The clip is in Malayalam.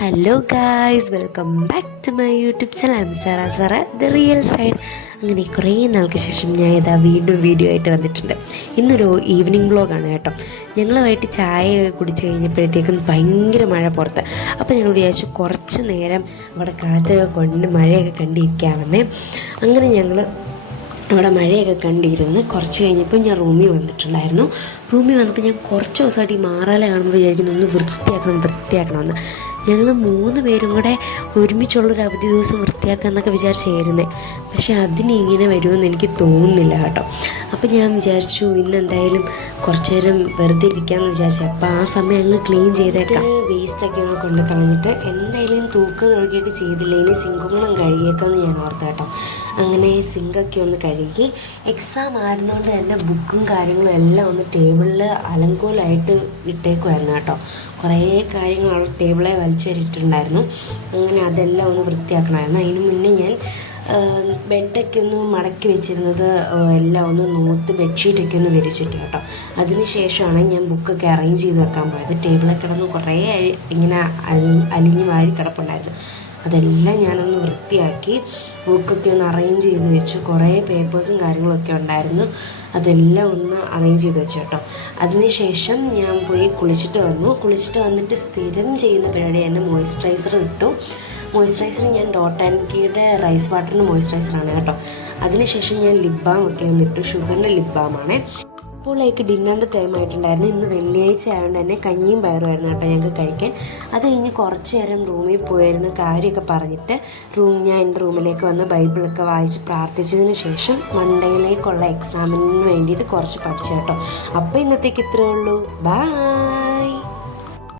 Hello guys, welcome back to my YouTube channel. I am Sara the real side. അങ്ങനെ കുറേ നാൾക്ക് ശേഷം ഞാൻ ഇതാ വീണ്ടും വീഡിയോ ആയിട്ട് വന്നിട്ടുണ്ട്. ഇന്നൊരു ഈവനിങ് വ്ളോഗാണ് കേട്ടോ. ഞങ്ങളുമായിട്ട് ചായ കുടിച്ച് കഴിഞ്ഞപ്പോഴത്തേക്കും ഭയങ്കര മഴ പുറത്ത്. അപ്പോൾ ഞങ്ങൾ വിചാരിച്ചു കുറച്ച് നേരം അവിടെ കാറ്റൊക്കെ കൊണ്ട് മഴയൊക്കെ കണ്ടിരിക്കാമെന്നേ. അങ്ങനെ ഞങ്ങൾ അവിടെ മഴയൊക്കെ കണ്ടിരുന്ന് കുറച്ച് കഴിഞ്ഞപ്പോൾ ഞാൻ റൂമിൽ വന്നിട്ടുണ്ടായിരുന്നു. റൂമിൽ വന്നപ്പോൾ ഞാൻ കുറച്ച് ദിവസമായിട്ട് ഈ മാറാല കാണുമ്പോൾ വിചാരിക്കുന്നു ഒന്ന് വൃത്തിയാക്കണമെന്ന്. ഞങ്ങൾ 3 പേരും കൂടെ ഒരുമിച്ചുള്ളൊരു അവധി ദിവസം വൃത്തിയാക്കാമെന്നൊക്കെ വിചാരിച്ചായിരുന്നേ. പക്ഷേ അതിന് ഇങ്ങനെ വരുമെന്ന് എനിക്ക് തോന്നുന്നില്ല കേട്ടോ. അപ്പം ഞാൻ വിചാരിച്ചു ഇന്നെന്തായാലും കുറച്ച് നേരം വെറുതെ ഇരിക്കാമെന്ന് വിചാരിച്ചു. അപ്പോൾ ആ സമയം അങ്ങ് ക്ലീൻ ചെയ്തേക്കാം. വേസ്റ്റൊക്കെ ഒന്ന് കൊണ്ട് കളഞ്ഞിട്ട് എന്തായാലും തൂക്കം തുടങ്ങിയൊക്കെ ചെയ്തില്ല, ഇനി സിങ്കുകളും കഴുകിയേക്കാമെന്ന് ഞാൻ ഓർത്ത കേട്ടോ. അങ്ങനെ സിങ്കൊക്കെ ഒന്ന് കഴുകി. എക്സാം ആയിരുന്നുകൊണ്ട് തന്നെ ബുക്കും കാര്യങ്ങളും എല്ലാം ഒന്ന് ടേബിളിൽ അലങ്കോലമായിട്ട് ഇട്ടേക്കുമായിരുന്നു കേട്ടോ. കുറേ കാര്യങ്ങൾ അവിടെ ടേബിളെ വലിച്ചു വരിയിട്ടുണ്ടായിരുന്നു. അങ്ങനെ അതെല്ലാം ഒന്ന് വൃത്തിയാക്കണമായിരുന്നു. അതിന് മുന്നേ ഞാൻ ബെഡൊക്കെ ഒന്ന് മടക്കി വെച്ചിരുന്നത് എല്ലാം ഒന്ന് നൂത്ത് ബെഡ്ഷീറ്റൊക്കെ ഒന്ന് വിരിച്ചിട്ട് കേട്ടോ. അതിന് ശേഷമാണ് ഞാൻ ബുക്കൊക്കെ അറേഞ്ച് ചെയ്ത് വെക്കാൻ പോയത്. ടേബിളിൽ കിടന്ന് കുറേ ഇങ്ങനെ അലിഞ്ഞ് വാരി കിടപ്പുണ്ടായിരുന്നു. അതെല്ലാം ഞാനൊന്ന് വൃത്തിയാക്കി ബുക്കൊക്കെ ഒന്ന് അറേഞ്ച് ചെയ്ത് വെച്ചു. കുറേ പേപ്പേഴ്സും കാര്യങ്ങളൊക്കെ ഉണ്ടായിരുന്നു, അതെല്ലാം ഒന്ന് അറേഞ്ച് ചെയ്ത് വെച്ചു കേട്ടോ. അതിനുശേഷം ഞാൻ പോയി കുളിച്ചിട്ട് വന്നിട്ട് സ്ഥിരം ചെയ്യുന്ന പരിപാടി തന്നെ മോയ്സ്ചറൈസർ ഇട്ടു. മോയ്സ്ചറൈസർ ഞാൻ ഡോട്ട് ആൻഡ് കീയുടെ റൈസ് വാട്ടറിൻ്റെ മോയ്സ്ചറൈസറാണ് കേട്ടോ. അതിനുശേഷം ഞാൻ ലിപ് ബാം ഒക്കെ ഒന്നിട്ടു. ഷുഗറിൻ്റെ ലിപ് ബാമാണ്. അപ്പോൾ ഡിന്നറിൻ്റെ ടൈം ആയിട്ടുണ്ടായിരുന്നു. ഇന്ന് വെള്ളിയാഴ്ച ആയതുകൊണ്ട് തന്നെ കഞ്ഞിയും പയറുമായിരുന്നു കേട്ടോ ഞങ്ങൾക്ക് കഴിക്കാൻ. അത് കഴിഞ്ഞ് കുറച്ച് നേരം റൂമിൽ പോയിരുന്ന കാര്യമൊക്കെ പറഞ്ഞിട്ട് ഞാൻ എൻ്റെ റൂമിലേക്ക് വന്ന് ബൈബിളൊക്കെ വായിച്ച് പ്രാർത്ഥിച്ചതിന് ശേഷം മൺഡേയിലേക്കുള്ള എക്സാമിന് വേണ്ടിയിട്ട് കുറച്ച് പഠിച്ചു കേട്ടോ. അപ്പോൾ ഇന്നത്തേക്ക് ഇത്രയേ ഉള്ളൂ. ബൈ.